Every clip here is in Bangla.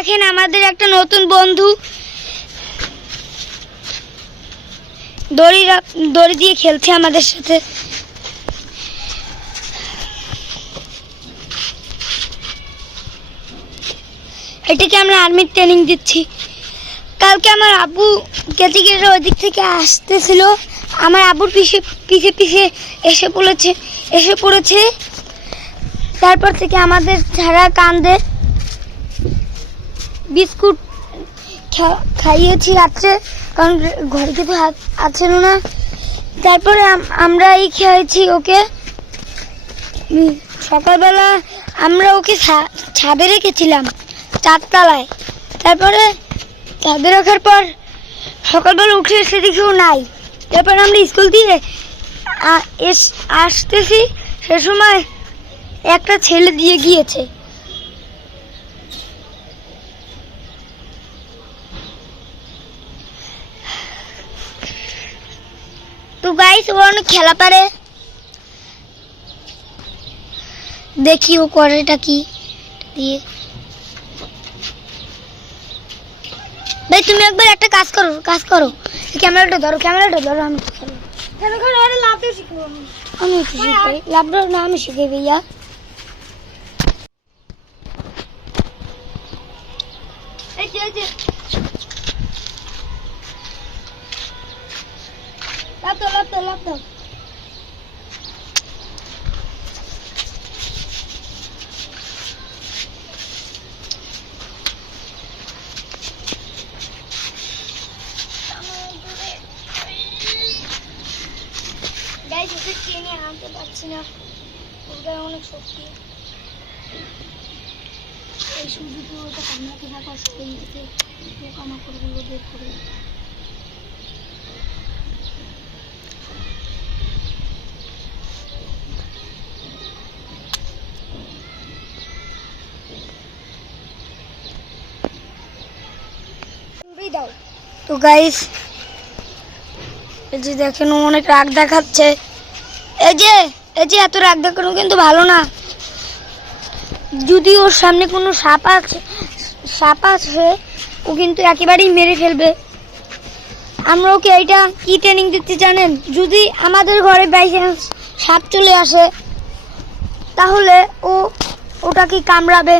দেখেন আমাদের একটা নতুন বন্ধু দড়ি দিয়ে খেলছে আমাদের সাথে। এটাকে আমরা আর্মির ট্রেনিং দিচ্ছি। কালকে আমার আব্বু কেতিগের ওই দিক থেকে আসতেছিল, আমার আব্বুর পিছে পিছে পিছে এসে পড়েছে। তারপর থেকে আমাদের ছাড়া কান্দে। বিস্কুট খাইয়েছি রাত্রে, কারণ ঘরে কিছু আছে না। তারপরে আমরা খেয়েছি ওকে। সকালবেলা আমরা ওকে ছাদে রেখেছিলাম 4 তলায়। তারপরে ছাদে রাখার পর সকালবেলা উঠে এসে দেখি ও নাই। তারপর আমরা স্কুল দিয়ে আসতেছি, সে সময় একটা ছেলে দিয়ে গিয়েছে। তো গাইস, ও অনেক খেলা পারে, দেখি ও করেটা কি দিয়ে। ভাই তুমি একবার একটা কাজ করো, ক্যামেরাটা ধরো, আমি শিখবো। আমি শিখাই, লাভটা না আমি শিখাই ভাইয়া। লাভ দাও। গাইস, ওকে টেনে আনতে পারছি না, ওটা অনেক শক্তি। এই সূর্যটা ওটা কামড়াতে থাকা শরীরকে পোকামাকড়গুলো বের করে। তো গাইস, এই যে দেখেন ও অনেক রাগ দেখাচ্ছে। এই যে এত রাগ দেখানো কিন্তু ভালো না। যদি ওর সামনে কোনো সাপ আছে ও কিন্তু একেবারেই মেরে ফেলবে। আমরা ওকে এইটা কি ট্রেনিং দিতে জানেন? যদি আমাদের ঘরে বাই চান্স সাপ চলে আসে, তাহলে ওটাকে কামড়াবে।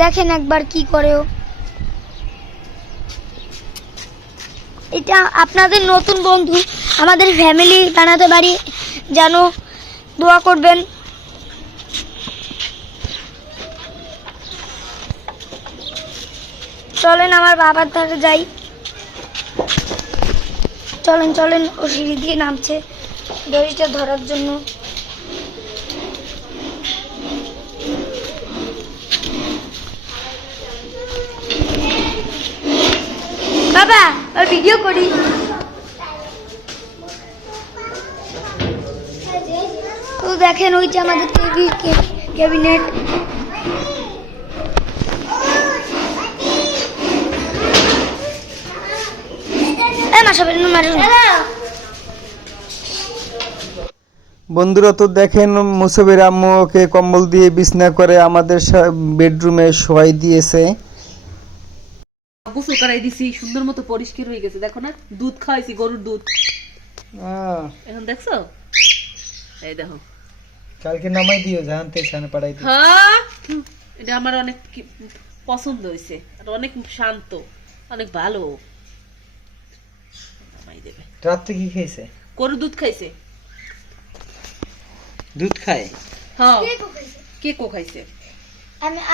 দেখেন একবার কি করে ও। এটা আপনাদের নতুন বন্ধু, আমাদের ফ্যামিলি বানাতে পারি, যেন দোয়া করবেন। চলেন আমার বাবার ধারে যাই। চলেন, ও সিঁড়ি দিয়ে নামছে দড়িটা ধরার জন্য। বাবা, ওর ভিডিও করি। তো দেখেন ওই যে আমাদের ক্যাবিনেট। বন্ধুরা, তো দেখেন মুসাবের আম্মু ওকে কম্বল দিয়ে বিছনা করে আমাদের বেডরুমে শোয়াই দিয়েছে। গোসল করাই দিছি, সুন্দর মতো পরিষ্কার হয়ে গেছে। দেখো না, দুধ খাওয়াইছি, গরুর দুধ। এখন দেখছো? এই দেখো, কালকে নামাই দিও, জানতে সামনে পাঠাই দিও। হ্যাঁ, এটা আমার অনেক পছন্দ হয়েছে, আর অনেক শান্ত, অনেক ভালো। নামাই দেবে। রাতে কি খাইছে? গরুর দুধ খাইছে। দুধ খায়? হ্যাঁ, কেকও খাইছে।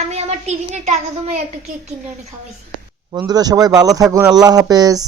আমি আমার টিফিনের টাকা জমাই একটা কেক কিনে খাওয়াইছি। বন্ধুরা সবাই ভালো থাকুন, আল্লাহ হাফেজ।